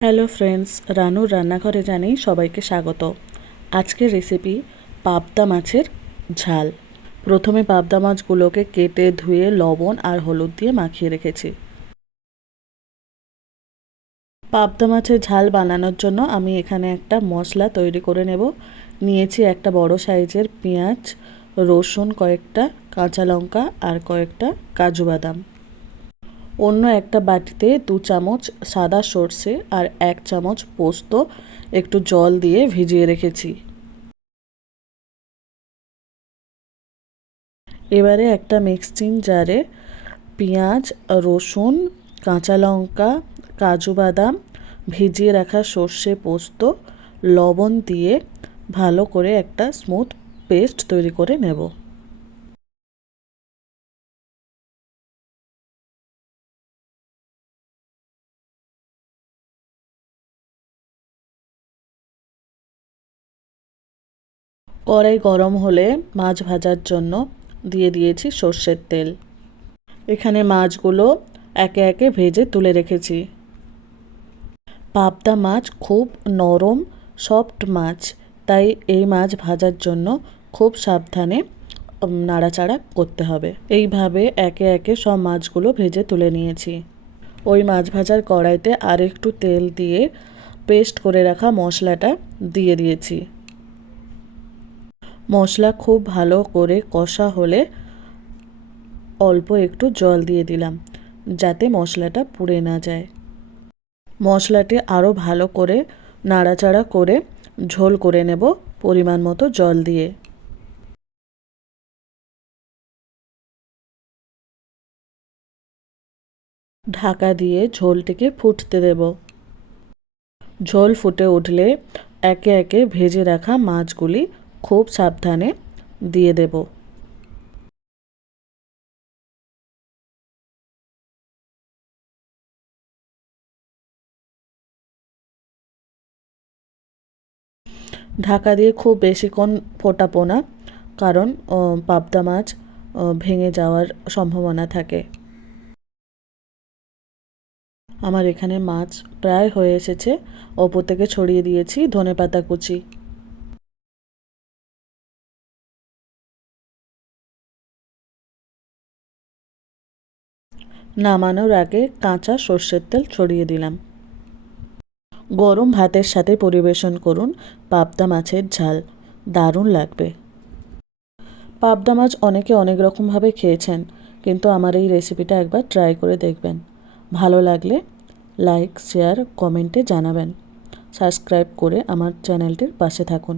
Hello friends, রানুর রান্নাঘরে জানাই সবাইকে স্বাগত। আজকের রেসিপি পাবদা মাছের ঝাল। প্রথমে পাবদা মাছগুলোকে কেটে ধুয়ে লবণ আর হলুদ দিয়ে মাখিয়ে রেখেছি। পাবদা মাছের ঝাল বানানোর জন্য আমি এখানে একটা মশলা তৈরি করে নেব। নিয়েছি একটা বড় সাইজের পেঁয়াজ, রসুন কয়েকটা, কাঁচা লঙ্কা আর কয়েকটা কাজু বাদাম। অন্য একটা বাটিতে 2 চামচ সাদা সর্ষে আর 1 চামচ পোস্ত একটু জল দিয়ে ভিজিয়ে রেখেছি। এবারে একটা মিক্সিং জারে পেঁয়াজ, রসুন, কাঁচা লঙ্কা, কাজু বাদাম, ভিজিয়ে রাখা সর্ষে পোস্ত, লবণ দিয়ে ভালো করে একটা স্মুথ পেস্ট তৈরি করে নেব। কড়াই গরম হলে মাছ ভাজার জন্য দিয়ে দিয়েছি সর্ষের তেল। এখানে মাছগুলো একে একে ভেজে তুলে রেখেছি। পাবদা মাছ খুব নরম সফট মাছ, তাই এই মাছ ভাজার জন্য খুব সাবধানে নাড়াচাড়া করতে হবে। এইভাবে একে একে সব মাছগুলো ভেজে তুলে নিয়েছি। ওই মাছ ভাজার কড়াইতে আর একটু তেল দিয়ে পেস্ট করে রাখা মশলাটা দিয়ে দিয়েছি। মশলা খুব ভালো করে কষা হলে অল্প একটু জল দিয়ে দিলাম, যাতে মশলাটা পুড়ে না যায়। মশলাটি আরও ভালো করে নাড়াচাড়া করে ঝোল করে নেব পরিমাণ মতো জল দিয়ে। ঢাকা দিয়ে ঝোলটিকে ফুটতে দেব। ঝোল ফুটে উঠলে একে একে ভেজে রাখা মাছগুলি খুব সাবধানে দিয়ে দেব। ঢাকা দিয়ে খুব বেশিক্ষণ ফোটাবো না, কারণ পাবদা মাছ ভেঙে যাওয়ার সম্ভাবনা থাকে। আমার এখানে মাছ প্রায় হয়ে এসেছে। ওপর থেকে ছড়িয়ে দিয়েছি ধনেপাতা কুচি। নামানোর আগে কাঁচা সর্ষের তেল ছড়িয়ে দিলাম। গরম ভাতের সাথে পরিবেশন করুন পাবদা মাছের ঝাল, দারুণ লাগবে। পাবদা মাছ অনেকে অনেক রকমভাবে খেয়েছেন, কিন্তু আমার এই রেসিপিটা একবার ট্রাই করে দেখবেন। ভালো লাগলে লাইক, শেয়ার, কমেন্টে জানাবেন। সাবস্ক্রাইব করে আমার চ্যানেলটির পাশে থাকুন।